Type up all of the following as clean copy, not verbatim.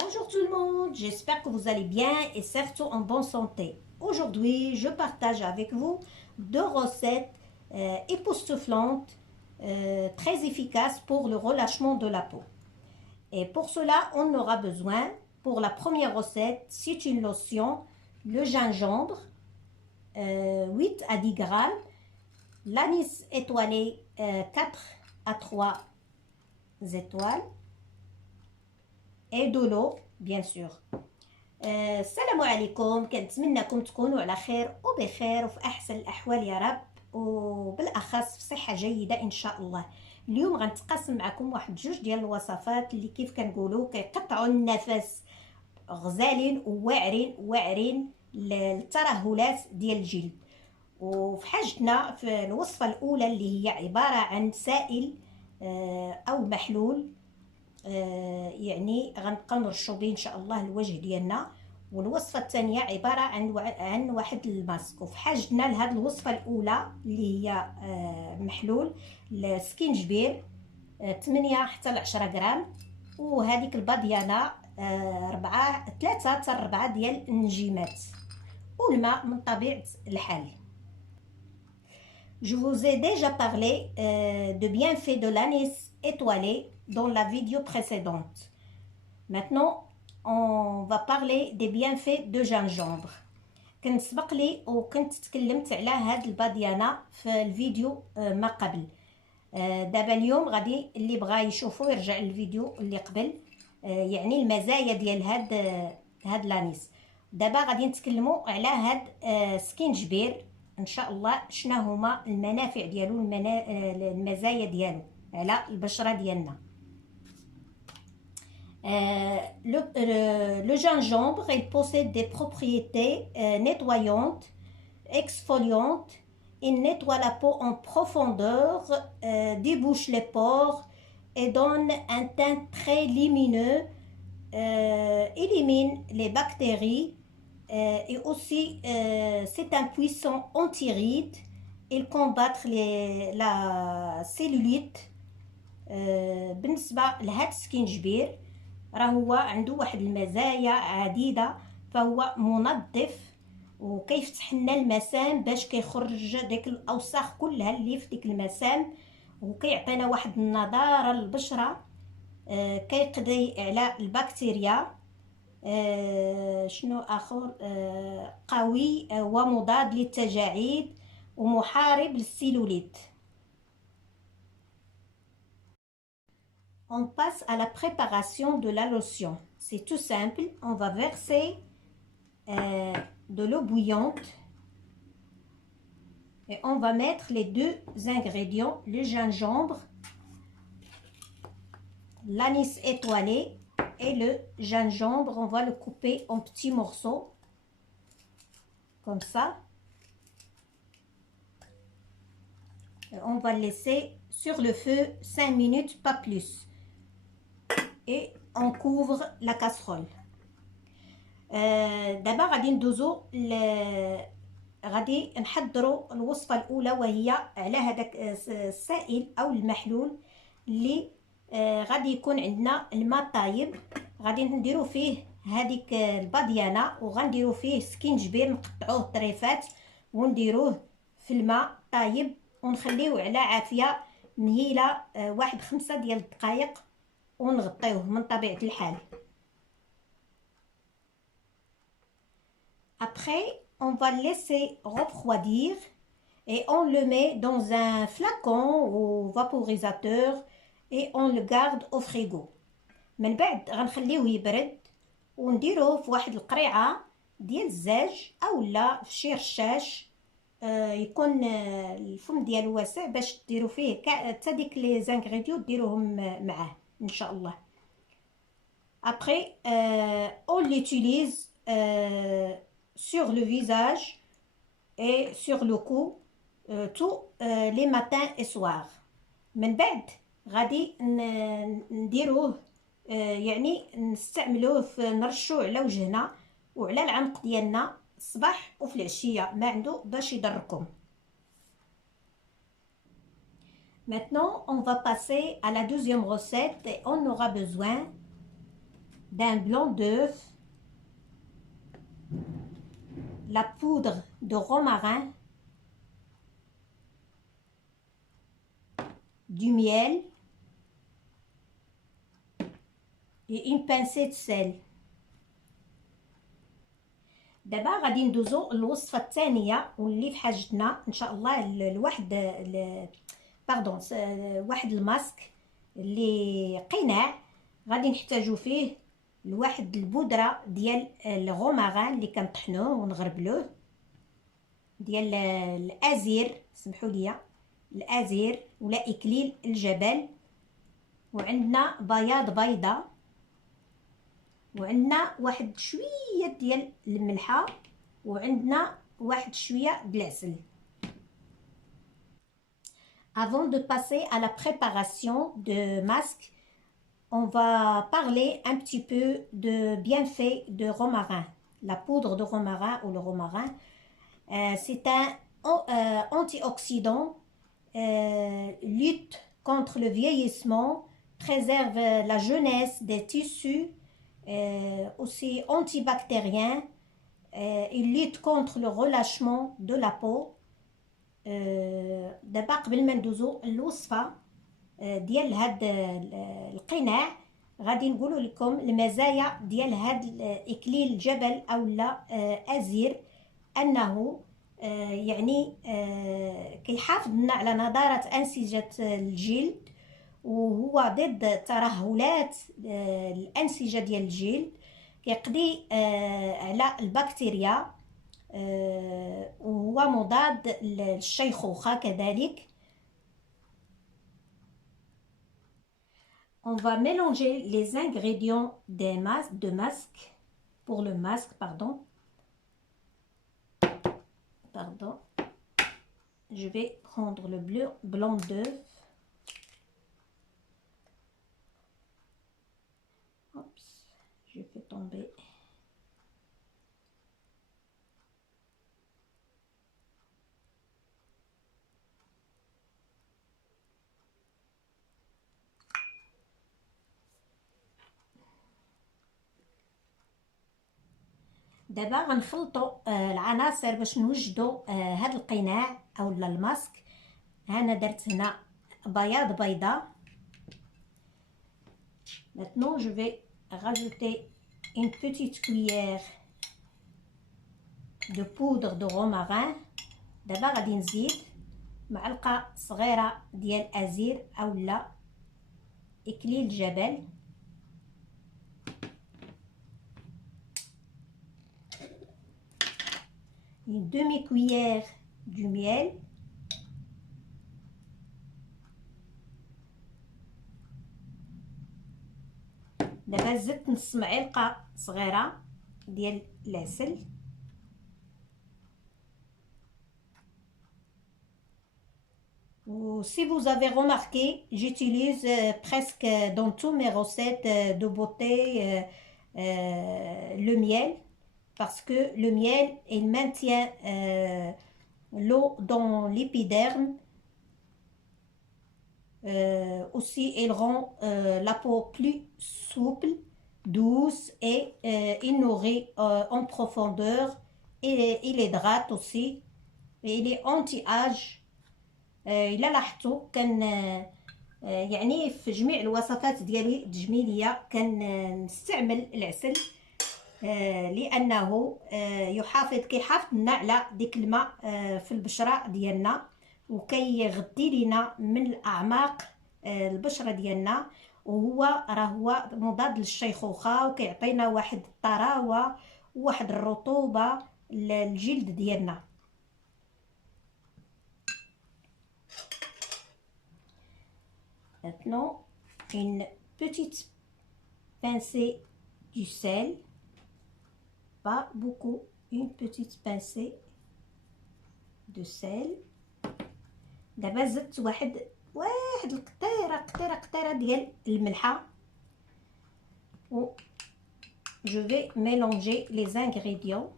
Bonjour tout le monde, j'espère que vous allez bien et surtout en bonne santé. Aujourd'hui, je partage avec vous deux recettes époustouflantes, très efficaces pour le relâchement de la peau. Et pour cela, on aura besoin, pour la première recette, c'est une lotion, le gingembre, 8 à 10 grammes, l'anis étoilé, 4 à 3 étoiles, et de l'eau, bien sûr. السلام عليكم، كنتمنىكم تكونوا على خير وبخير وفي احسن الاحوال يا رب، وبالاخص في صحه جيده ان شاء الله. اليوم غنتقاسم معكم واحد جوج ديال الوصفات اللي كيف كنقولوا كيقطعوا النفس، غزالين واعرين للترهلات ديال الجلد. وفي حاجتنا في الوصفه الاولى اللي هي عباره عن سائل او محلول، يعني غنبقاو نرشو به ان شاء الله الوجه ديالنا. والوصفه الثانيه عباره عن واحد الماسك. وفي حاجتنا لهاد الوصفه الاولى اللي هي محلول السكينجبير 8 حتى ل 10 غرام، وهذيك الباديانه 3 حتى 4 ديال النجيمات، والماء من طبيعه الحال. Je vous ai déjà parlé de bienfaits de l'anis étoilé dans la vidéo précédente. Maintenant, on va parler des bienfaits de gingembre. كنت سبق لي وكنت تكلمت على هاد الباديانة في الفيديو ما قبل. دابا اليوم غادي اللي بغا يشوفو يرجع للفيديو اللي قبل، يعني المزايا ديال هاد لانيس. دابا غادي نتكلموا على هاد سكينجبير ان شاء الله، شنو هما المنافع ديالو، المزايا ديالو على البشره ديالنا. Le gingembre, il possède des propriétés nettoyantes, exfoliantes. Il nettoie la peau en profondeur, débouche les pores et donne un teint très lumineux, élimine les bactéries. Et aussi, c'est un puissant anti-rides. Il combat la cellulite. بالنسبة لهاد السكينجبير راه هو عنده واحد المزايا عديدة، فهو منظف وكيفتح لنا المسام باش كيخرج ديك الاوساخ كلها اللي في ديك المسام، وكيعطينا واحد النضاره للبشره، كيقضي على البكتيريا. شنو اخر؟ قوي ومضاد للتجاعيد ومحارب للسيلوليت. On passe à la préparation de la lotion. C'est tout simple. On va verser de l'eau bouillante et on va mettre les deux ingrédients, le gingembre, l'anis étoilé et le gingembre. On va le couper en petits morceaux comme ça. Et on va le laisser sur le feu 5 minutes, pas plus. Et on couvre la casserole. دابا غادي ندوزو غادي نحضروا الوصفه الاولى، وهي على هذاك السائل او المحلول اللي غادي يكون عندنا الماء طايب. غادي نديرو فيه هذيك الباديانه، وغنديرو فيه سكينجبير نقطعوه طريفات ونديروه في الماء طايب، ونخليوه على عافيه مهيله واحد 5 ديال الدقائق، ونغطيوه من طبيعة الحال. Après, on va le laisser refroidir et on le met dans un flacon ou vaporisateur et on le garde au frigo. من بعد غنخليوه يبرد ونديروه في واحد القريعة ديال الزاج او لا في شي رشاش، يكون الفم ديالو واسع باش ديروا فيه حتى ديك لي زانغريديون ديروهم معاه ان شاء الله. Après, on l'utilise sur le visage et sur le cou tous les matins et soirs. من بعد غادي نديروه، يعني نستعملوه نرشوه على وجهنا وعلى العنق ديالنا الصباح وفي العشيه، ما عنده باش يضركم. Maintenant, on va passer à la deuxième recette et on aura besoin d'un blanc d'œuf, la poudre de romarin, du miel et une pincée de sel. دابا غادي ندوزو الوصفه الثانيه واللي في حاجتنا ان شاء الله واحد الماسك اللي قناع غادي نحتاجو فيه لواحد البودره ديال الغوماغان اللي كنطحنوه ونغربلوه ديال الازير، سمحوا لي، الازير ولا اكليل الجبل، وعندنا بياض بيضه، وعندنا واحد شويه ديال الملحه، وعندنا واحد شويه د العسل. Avant de passer à la préparation de masque, on va parler un petit peu de bienfaits de romarin. La poudre de romarin ou le romarin, c'est un antioxydant, lutte contre le vieillissement, préserve la jeunesse des tissus, aussi antibactérien, il lutte contre le relâchement de la peau. دابا قبل ما ندوزو الوصفه ديال هاد القناع غادي نقول لكم المزايا ديال هاد اكليل الجبل او لا ازير، انه يعني كيحافظ لنا على نضاره انسجه الجلد، وهو ضد ترهلات الانسجه ديال الجلد، كيقضي على البكتيريا، وهو مضاد للشيخوخة كذلك. On va mélanger les ingrédients de masque pour le masque, pardon. Je vais prendre le blanc d'œuf. Je fais tomber. دابا غنخلطوا العناصر باش نوجدوا هاد القناع اولا الماسك. انا درت هنا بياض بيضه. Maintenant je vais rajouter une petite cuillère de poudre de romarin. دابا غادي نزيد معلقه صغيره ديال ازير اولا اكليل الجبل، une demi-cuillère du miel, دابا زدت نص معلقه صغيره ديال العسل، si vous avez remarqué, j'utilise presque dans toutes mes recettes de beauté le miel, parce que le miel il maintient l'eau dans l'épiderme, aussi il rend la peau plus souple, douce, et il nourrit en profondeur, et il hydrate aussi, et il est anti-âge. إلا لاحظتوا كان يعني في جميع الوصفات ديالي التجميليه كنستعمل العسل، لانه كيحافظ لنا على ديك الماء في البشره ديالنا، وكيغذي لنا من الاعماق البشره ديالنا، وهو هو مضاد للشيخوخه، وكيعطينا واحد الطراوه وواحد الرطوبه للجلد ديالنا. Maintenant, une petite pincée du sel, pas beaucoup, une petite pincée de sel. دابا زدت واحد القطيره ديال الملحه. Je vais mélanger les ingrédients.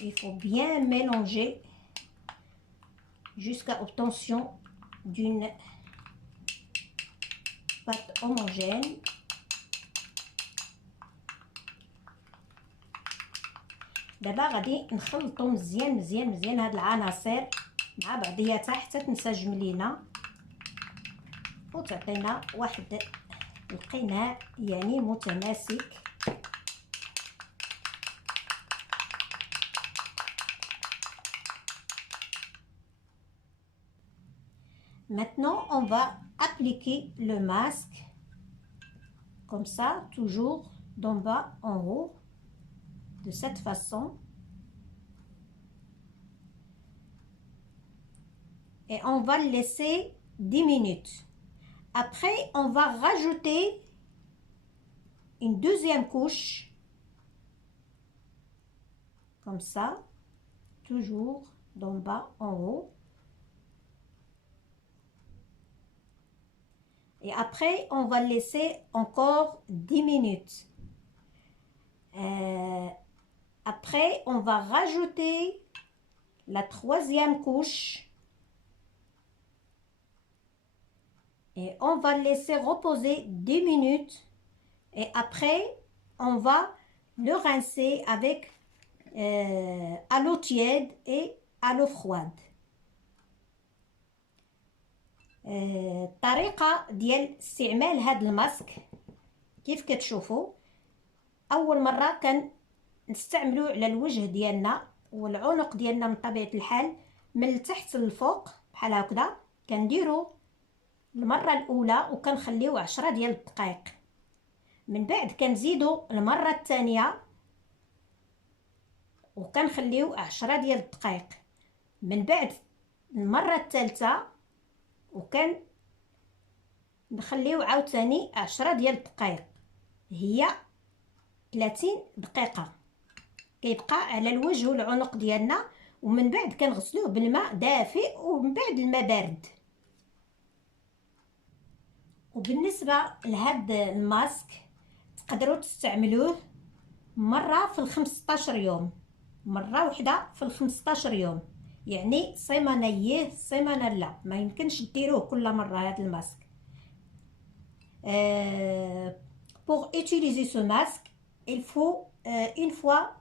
Il faut bien mélanger jusqu'à obtention d'une pâte homogène. دابا غادي نخلطو مزيان مزيان مزيان هاد العناصر مع بعضياتها حتى تنسجم لينا وتعطينا واحد القناع يعني متماسك. Maintenant, on va appliquer le masque comme ça, toujours d'en bas en haut, de cette façon. Et on va le laisser 10 minutes. Après, on va rajouter une deuxième couche, comme ça, toujours d'en bas en haut. Et après, on va laisser encore 10 minutes. Après, on va rajouter la troisième couche. Et on va laisser reposer 10 minutes. Et après, on va le rincer avec à l'eau tiède et à l'eau froide. الطريقة ديال استعمال هاد الماسك كيف كتشوفوا، اول مرة كنستعملو على الوجه ديالنا والعنق ديالنا من طبيعة الحال من التحت للفوق بحال هكذا. كنديرو المرة الاولى وكنخليو 10 ديال الدقائق، من بعد كنزيدو المرة الثانية وكنخليو 10 ديال الدقائق، من بعد المرة الثالثة وكان نخليو عاوتاني 10 ديال الدقائق، هي 30 دقيقة. كيبقى على الوجه والعنق ديالنا، ومن بعد كنغسلوه بالماء دافئ ومن بعد الماء بارد. وبالنسبة لهاد الماسك تقدروا تستعملوه مرة في 15 يوم، مرة واحدة في 15 يوم، يعني سيمانية سيمانة لا، ما يمكنش ديروه كل مرة هذا الماسك. Pour utiliser ce masque, il faut une fois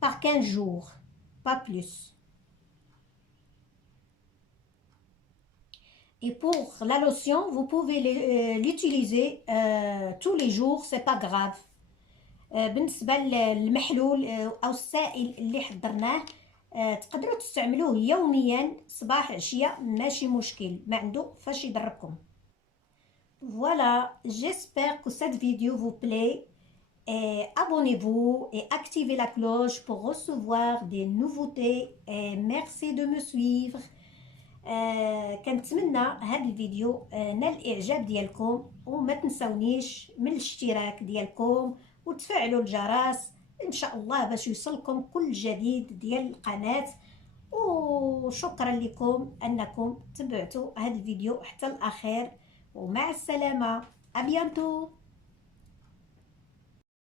par 15 jours, pas plus. Et pour la lotion, vous pouvez l'utiliser tous les jours, c'est pas grave. بالنسبة للمحلول أو السائل اللي حضرناه تقدروا تستعملوه يوميا صباح عشية، ماشي مشكل، ما عنده فاش يضركم. Voilà, j'espère que cette vidéo vous plaît et abonnez-vous et activez la cloche pour recevoir des nouveautés et merci de me suivre. كنتمنى هذا الفيديو نال الاعجاب ديالكم، وما تنسونيش من الاشتراك ديالكم وتفعلوا الجرس ان شاء الله باش يوصلكم كل جديد ديال القناه. وشكرا لكم انكم تبعتوا هذا الفيديو حتى الاخير، ومع السلامه، ابيانتو.